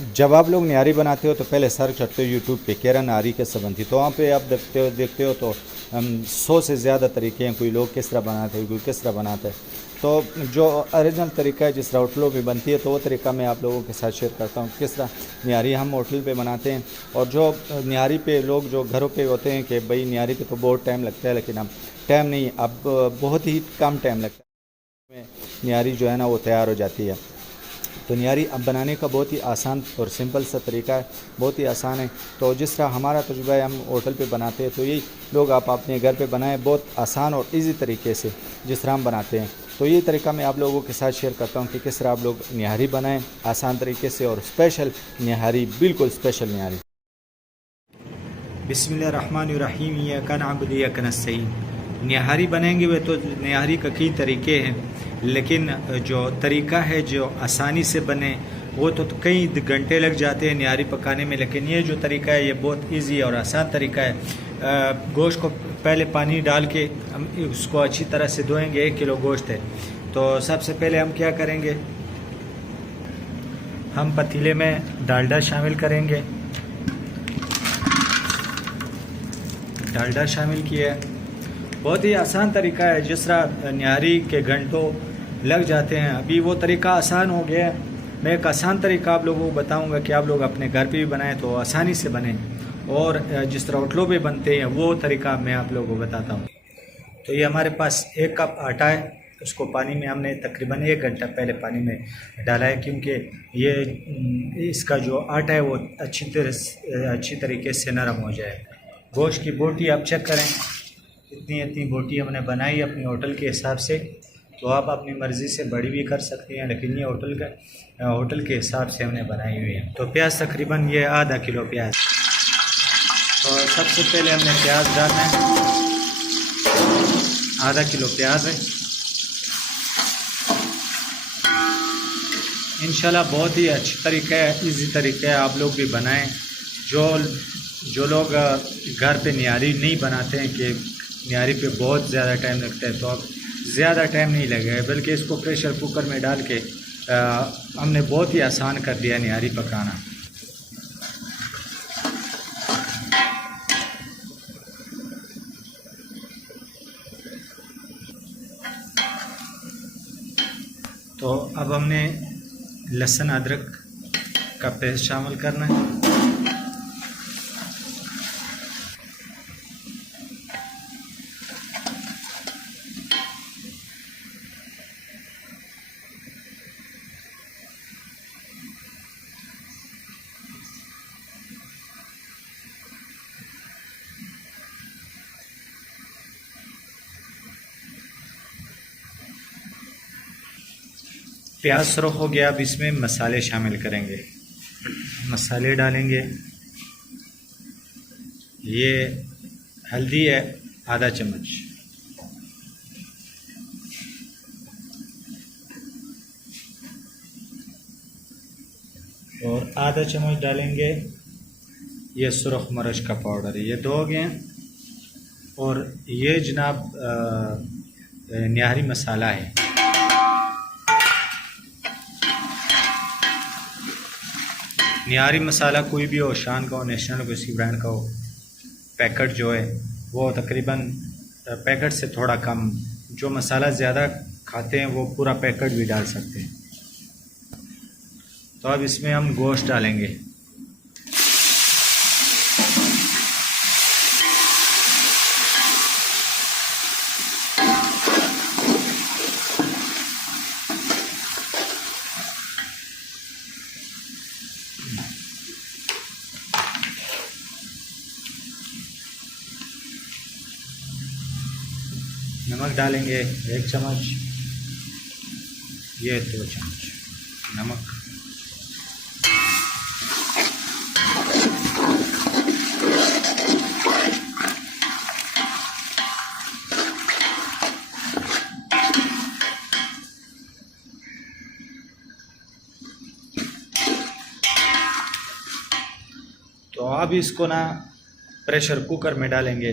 जब आप लोग न्यारी बनाते हो तो पहले सर्च करते हो यूट्यूब पे केरा नारी के संबंधी, तो वहाँ पे आप देखते हो तो 100 से ज़्यादा तरीके हैं। कोई लोग किस तरह बनाते हैं, कोई किस तरह बनाते हैं। तो जो ओरिजिनल तरीका है जिस तरह होटलों पे बनती है, तो वो तरीका मैं आप लोगों के साथ शेयर करता हूँ किस तरह न्यारी हम होटल पे बनाते हैं। और जो न्यारी पे लोग जो घरों पे होते हैं कि भाई न्यारी पे तो बहुत टाइम लगता है, लेकिन अब टाइम नहीं, अब बहुत ही कम टाइम लगता है, न्यारी जो है ना वो तैयार हो जाती है। तो न्यारी अब बनाने का बहुत ही आसान और सिंपल सा तरीका है, बहुत ही आसान है। तो जिस तरह हमारा तजुर्बा है, हम होटल पे बनाते हैं, तो यही लोग आप अपने घर पे बनाएं बहुत आसान और इजी तरीके से जिस तरह हम बनाते हैं। तो ये तरीका मैं आप लोगों के साथ शेयर करता हूँ कि किस तरह आप लोग निहारी बनाएं आसान तरीके से, और स्पेशल निहारी, बिल्कुल स्पेशल निहारी। बिस्मिल्लाहिर्रहमानिर्रहीम, इय्याका नअबुदु व इय्याका नस्तईन। निहारी बनेंगे वे तो निहारी का कई तरीके हैं, लेकिन जो तरीका है जो आसानी से बने वो तो कई घंटे लग जाते हैं निहारी पकाने में, लेकिन ये जो तरीका है ये बहुत इजी और आसान तरीका है। गोश्त को पहले पानी डाल के हम उसको अच्छी तरह से धोएंगे। 1 किलो गोश्त है, तो सबसे पहले हम क्या करेंगे, हम पतीले में डालडा शामिल करेंगे। डालडा शामिल किया, बहुत ही आसान तरीका है। जिस तरह निहारी के घंटों लग जाते हैं, अभी वो तरीका आसान हो गया है। मैं एक आसान तरीका आप लोगों को बताऊंगा कि आप लोग अपने घर पे भी बनाएं तो आसानी से बने, और जिस तरह होटलों पे बनते हैं वो तरीका मैं आप लोगों को बताता हूँ। तो ये हमारे पास 1 कप आटा है, उसको पानी में हमने तकरीबन 1 घंटा पहले पानी में डाला है, क्योंकि ये इसका जो आटा है वो अच्छी तरीके से नरम हो जाए। गोश्त की बोटी आप चेक करें, इतनी बोटी हमने बनाई अपनी होटल के हिसाब से। तो आप अपनी मर्ज़ी से बड़ी भी कर सकते हैं, लेकिन ये होटल के हिसाब से हमने बनाई हुई है। तो प्याज तकरीबन ये आधा किलो प्याज। तो सबसे पहले हमने प्याज डालना है, आधा किलो प्याज है। इंशाल्लाह बहुत ही अच्छा तरीका है, इजी तरीका है, आप लोग भी बनाएं। जो लोग घर पे निहारी नहीं बनाते हैं कि निहारी पे बहुत ज़्यादा टाइम लगता है, तो अब ज़्यादा टाइम नहीं लगेगा, बल्कि इसको प्रेशर कुकर में डाल के हमने बहुत ही आसान कर दिया निहारी पकाना। तो अब हमने लहसुन अदरक का पेस्ट शामिल करना है। प्याज सुरख हो गया, अब इसमें मसाले शामिल करेंगे। मसाले डालेंगे, ये हल्दी है आधा चम्मच, और आधा चम्मच डालेंगे ये सुरख मिर्च का पाउडर, ये 2 हो गए। और ये जनाब निहारी मसाला है। निहारी मसाला कोई भी हो, शान का हो, नेशनल हो, किसी ब्रांड का हो, पैकेट जो है वो तकरीबन पैकेट से थोड़ा कम, जो मसाला ज़्यादा खाते हैं वो पूरा पैकेट भी डाल सकते हैं। तो अब इसमें हम गोश्त डालेंगे। नमक डालेंगे 1 चम्मच, ये 2 चम्मच नमक। तो अब इसको ना प्रेशर कुकर में डालेंगे।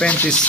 35